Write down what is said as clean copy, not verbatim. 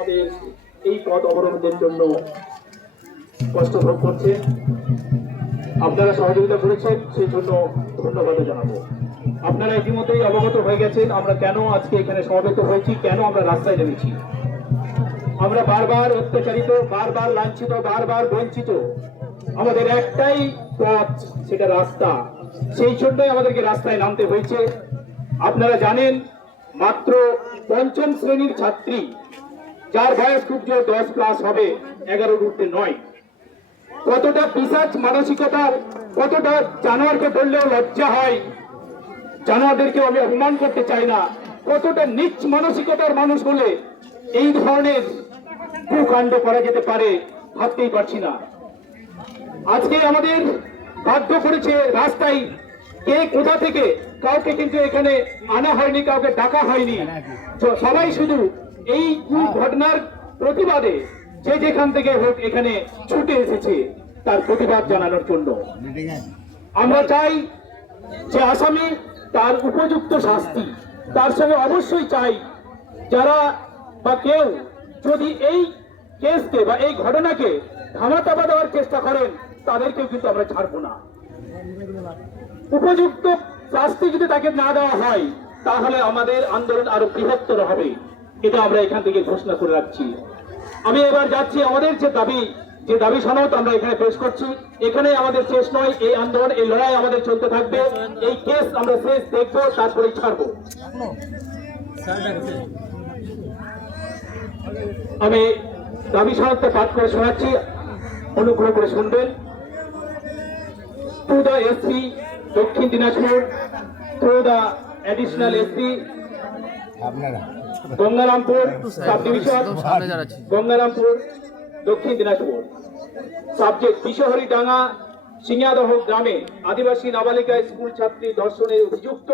আমাদের এই পথ অবরোধের জন্য কষ্ট ভোগ করছে। আপনারা সহযোগিতা করেছেন, সেই জন্য ধন্যবাদ জানাবো। আপনারা ইতিমধ্যেই অবগত হয়ে গেছেন আমরা কেন আজকে এখানে সমবেত হয়েছি, কেন আমরা রাস্তায় নেমেছি। আমরা বারবার অত্যাচারিত, বারবার লাঞ্ছিত, বারবার বঞ্চিত। আমাদের একটাই পথ, সেটা রাস্তা। সেই জন্যই আমাদেরকে রাস্তায় নামতে হয়েছে। আপনারা জানেন, মাত্র পঞ্চম শ্রেণীর ছাত্রী, যার বয়স খুব জোর 10+ হবে, 11 উঠতে নয়। কতটা পিশাচ মানসিকতার, কতটা জানোয়ারকে বললেও লজ্জা হয়, জানোয়ারদেরকে আমি অপমান করতে চাই না, কতটা নীচ মানসিকতার মানুষ হলে এই ধরনের কুকাণ্ড করা যেতে পারে ভাবতেই পারছি না। আজকে আমাদের বাধ্য করেছে রাস্তায়, কে কোথা থেকে, কাউকে কিন্তু এখানে আনা হয়নি, কাউকে ডাকা হয়নি। সবাই শুধু এই ঘটনার প্রতিবাদে যে যেখান থেকে হোক এখানে ছুটে এসেছে তার প্রতিবাদ জানানোর জন্য। আমরা চাই যে আসামি তার উপযুক্ত শাস্তি, তার সঙ্গে অবশ্যই চাই যারা বা কেউ যদি এই কেসকে বা এই ঘটনাকে ধামাচাপা দেওয়ার চেষ্টা করেন তাদেরকেও কিন্তু আমরা ছাড়বো না। উপযুক্ত শাস্তি যদি তাকে না দেওয়া হয় তাহলে আমাদের আন্দোলন আরো বৃহত্তর হবে, এটা আমরা এখান থেকে ঘোষণা করে রাখছি। আমি এবার যাচ্ছি, আমাদের যে দাবি সনদ আমরা এখানে পেশ করছি, এখানে আমাদের শেষ নয়। এই আন্দোলন, এই লড়াই আমাদের চলতে থাকবে। এই কেস আমরা শেষ দেখবো, তারপরেই ছাড়বো। আমি দাবি সনদটা পাঠ করে শোনাচ্ছি, অনুগ্রহ করে শুনবেন। টু দ্য এসপি দক্ষিণ Dinajpur, to the additional SP Gangarampur sub division, Gangarampur দক্ষিণ দিনাজপুর। সাবজেক্ট: বিশহরীডাঙ্গা সিংহাদহ গ্রামে আদিবাসী নাবালিকা স্কুল ছাত্রী ধর্ষণের অভিযুক্ত